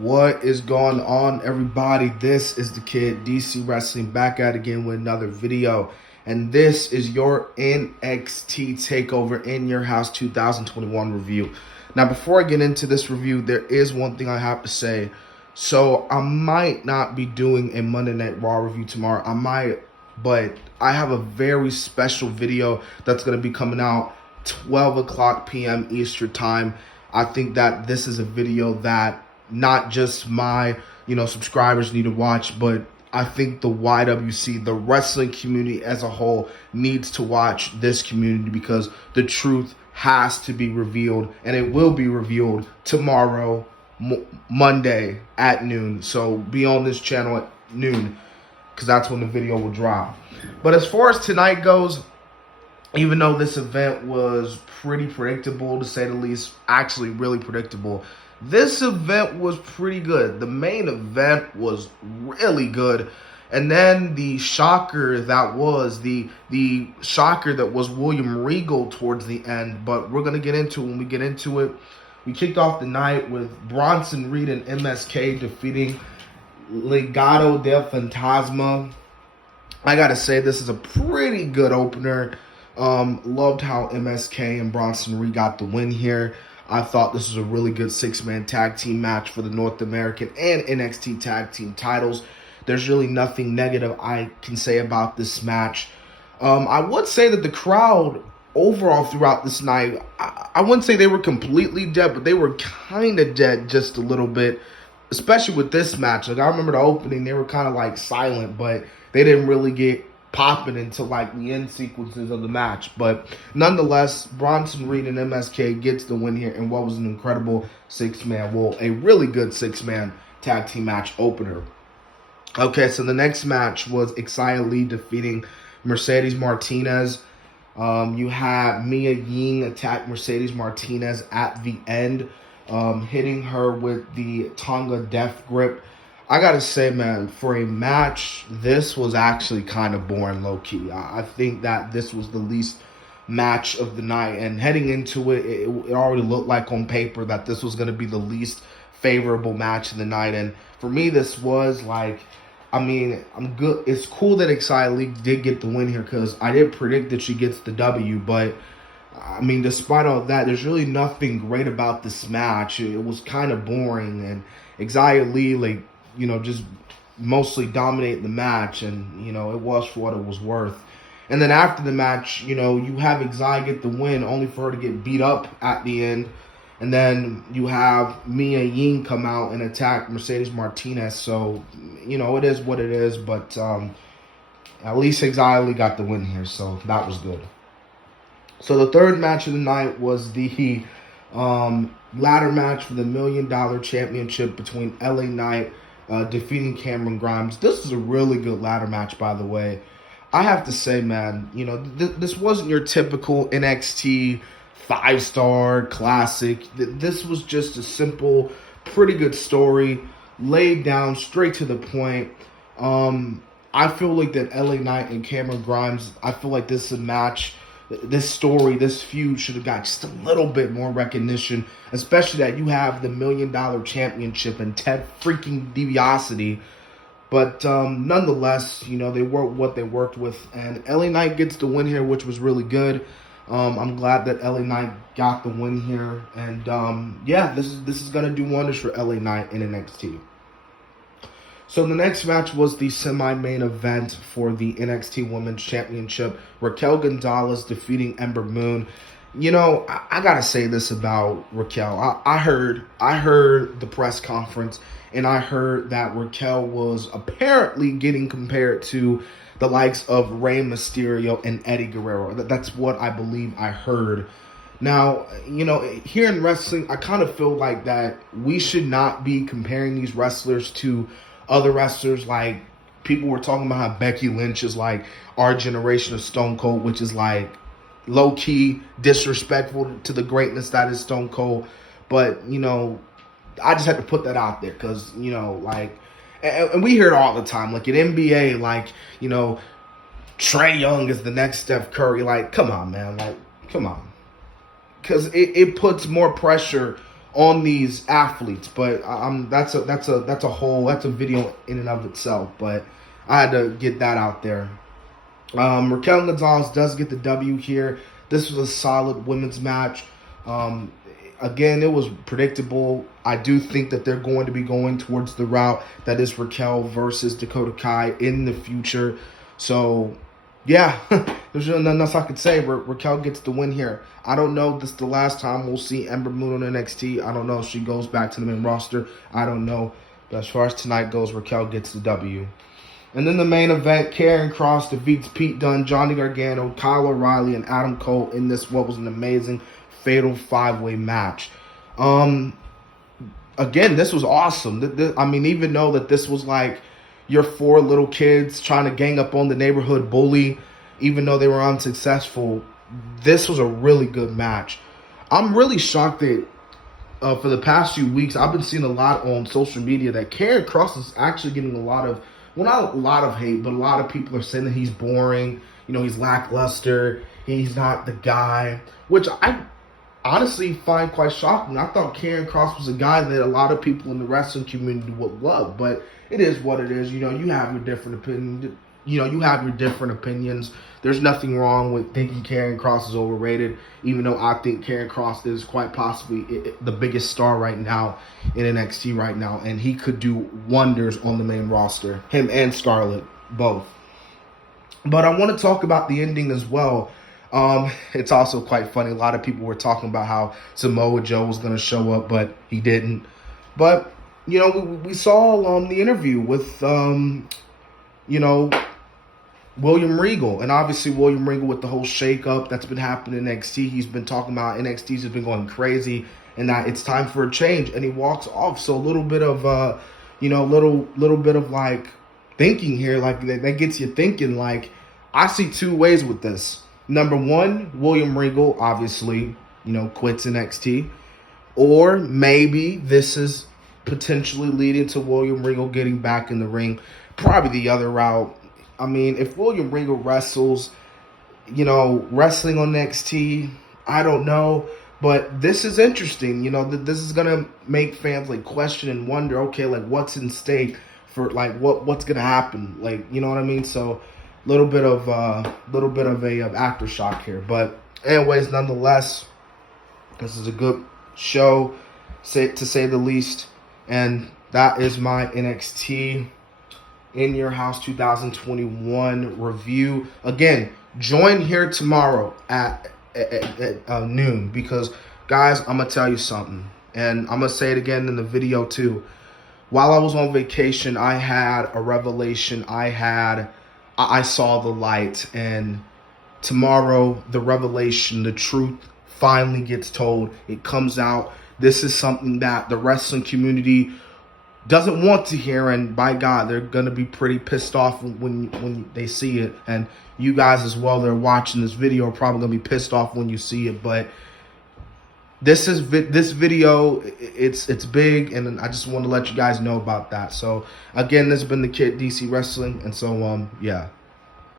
What is going on, everybody? This is the kid, DC Wrestling, back at it again with another video. And this is your NXT Takeover in Your House 2021 review. Now, before I get into this review, there is one thing I have to say. So, I might not be doing a Monday Night Raw review tomorrow. I might, but I have a very special video that's going to be coming out 12 o'clock p.m. Eastern Time. I think that this is a video that not just my, subscribers need to watch, but I think the YWC, the wrestling community as a whole, needs to watch this community because the truth has to be revealed, and it will be revealed tomorrow, Monday at noon. So be on this channel at noon because that's when the video will drop. But as far as tonight goes, even though this event was pretty predictable, to say the least, actually really predictable, this event was pretty good. The main event was really good. And then the shocker that was the shocker that was William Regal towards the end. But we're going to get into it when we get into it. We kicked off the night with Bronson Reed and MSK defeating Legado del Fantasma. I got to say, this is a pretty good opener. Loved how MSK and Bronson Reed got the win here. I thought this was a really good six-man tag team match for the North American and NXT tag team titles. There's really nothing negative I can say about this match. I would say that the crowd overall throughout this night, I wouldn't say they were completely dead, but they were kind of dead just a little bit, especially with this match. Like, I remember the opening, they were kind of like silent, but they didn't really get popping into like the end sequences of the match. But nonetheless, Bronson Reed and MSK gets the win here in what was an incredible a really good six-man tag team match opener. Okay, so the next match was Xia Li defeating Mercedes Martinez. You had Mia Ying attack Mercedes Martinez at the end, hitting her with the Tonga Death Grip. I gotta say, man, for a match, this was actually kind of boring, low-key. I think that this was the least match of the night, and heading into it, it already looked like on paper that this was going to be the least favorable match of the night. And for me, this was like, I'm good. It's cool that Xia Li did get the win here because I did predict that she gets the W, but despite all of that, there's really nothing great about this match. It was kind of boring, and Xia Li, just mostly dominated the match, and, it was for what it was worth. And then after the match, you have Xia get the win, only for her to get beat up at the end. And then you have Mia Ying come out and attack Mercedes Martinez. So, it is what it is, but at least Xia Li got the win here, so that was good. So the third match of the night was the ladder match for the $1 Million Championship between LA Knight defeating Cameron Grimes. This is a really good ladder match, by the way. I have to say, man, this wasn't your typical NXT 5-star classic. This was just a simple, pretty good story, laid down, straight to the point. I feel like that LA Knight and Cameron Grimes, I feel like this is a match, this story, this feud should have got just a little bit more recognition, especially that you have the $1 Million Championship and Ted freaking DiBiase. But nonetheless, they worked what they worked with, and LA Knight gets the win here, which was really good. I'm glad that LA Knight got the win here, and yeah, this is gonna do wonders for LA Knight in NXT. So the next match was the semi-main event for the NXT Women's Championship. Raquel Gonzalez defeating Ember Moon. I gotta say this about Raquel. I heard the press conference, and I heard that Raquel was apparently getting compared to the likes of Rey Mysterio and Eddie Guerrero. That's what I believe I heard. Now, here in wrestling, I kind of feel like that we should not be comparing these wrestlers to other wrestlers. Like, people were talking about how Becky Lynch is like our generation of Stone Cold, which is like low-key disrespectful to the greatness that is Stone Cold. But, I just had to put that out there because, and we hear it all the time. Like, in NBA, Trae Young is the next Steph Curry. Like, come on, man. Like, come on. Because it puts more pressure on these athletes. But that's a video in and of itself. But I had to get that out there. Raquel Gonzalez does get the W here. This was a solid women's match. Again, it was predictable. I do think that they're going to be going towards the route that is Raquel versus Dakota Kai in the future. So, yeah, there's really nothing else I could say. Raquel gets the win here. I don't know if this is the last time we'll see Ember Moon on NXT. I don't know if she goes back to the main roster. I don't know. But as far as tonight goes, Raquel gets the W. And then the main event, Karrion Kross defeats Pete Dunne, Johnny Gargano, Kyle O'Reilly, and Adam Cole in this what was an amazing fatal 5-way match. Again, this was awesome. I mean, even though that this was like your 4 little kids trying to gang up on the neighborhood bully, even though they were unsuccessful, this was a really good match. I'm really shocked that for the past few weeks, I've been seeing a lot on social media that Karrion Kross is actually getting a lot of, well, not a lot of hate, but a lot of people are saying that he's boring, he's lackluster, he's not the guy, which I honestly find quite shocking. I thought Karrion Kross was a guy that a lot of people in the wrestling community would love, but it is what it is. You have your different opinions. You have your different opinions. There's nothing wrong with thinking Karrion Kross is overrated, even though I think Karrion Kross is quite possibly the biggest star right now in NXT right now, and he could do wonders on the main roster, him and Scarlett, both. But I want to talk about the ending as well. It's also quite funny. A lot of people were talking about how Samoa Joe was going to show up, but he didn't. But, we saw the interview with, William Regal. And obviously William Regal, with the whole shakeup that's been happening in NXT, he's been talking about NXT's has been going crazy and that it's time for a change. And he walks off. So a little bit of, little bit of like thinking here, like that gets you thinking. Like, I see 2 ways with this. Number 1, William Regal obviously, quits NXT. Or maybe this is potentially leading to William Regal getting back in the ring. Probably the other route. I mean, if William Regal wrestles, wrestling on NXT, I don't know. But this is interesting. This is going to make fans like question and wonder, okay, like what's in stake for like what's going to happen? Like, you know what I mean? So little bit of a aftershock here. But anyways, nonetheless, this is a good show, to say the least. And that is my NXT In Your House 2021 review. Again, join here tomorrow at noon, because guys, I'm gonna tell you something, and I'm gonna say it again in the video too. While I was on vacation, I had a revelation. I saw the light, and tomorrow the revelation, the truth finally gets told. It comes out. This is something that the wrestling community doesn't want to hear, and by God, they're going to be pretty pissed off when they see it. And you guys as well that are watching this video are probably going to be pissed off when you see it. But this video, it's big, and I just want to let you guys know about that. So again, this has been the Kid DC Wrestling, and so yeah.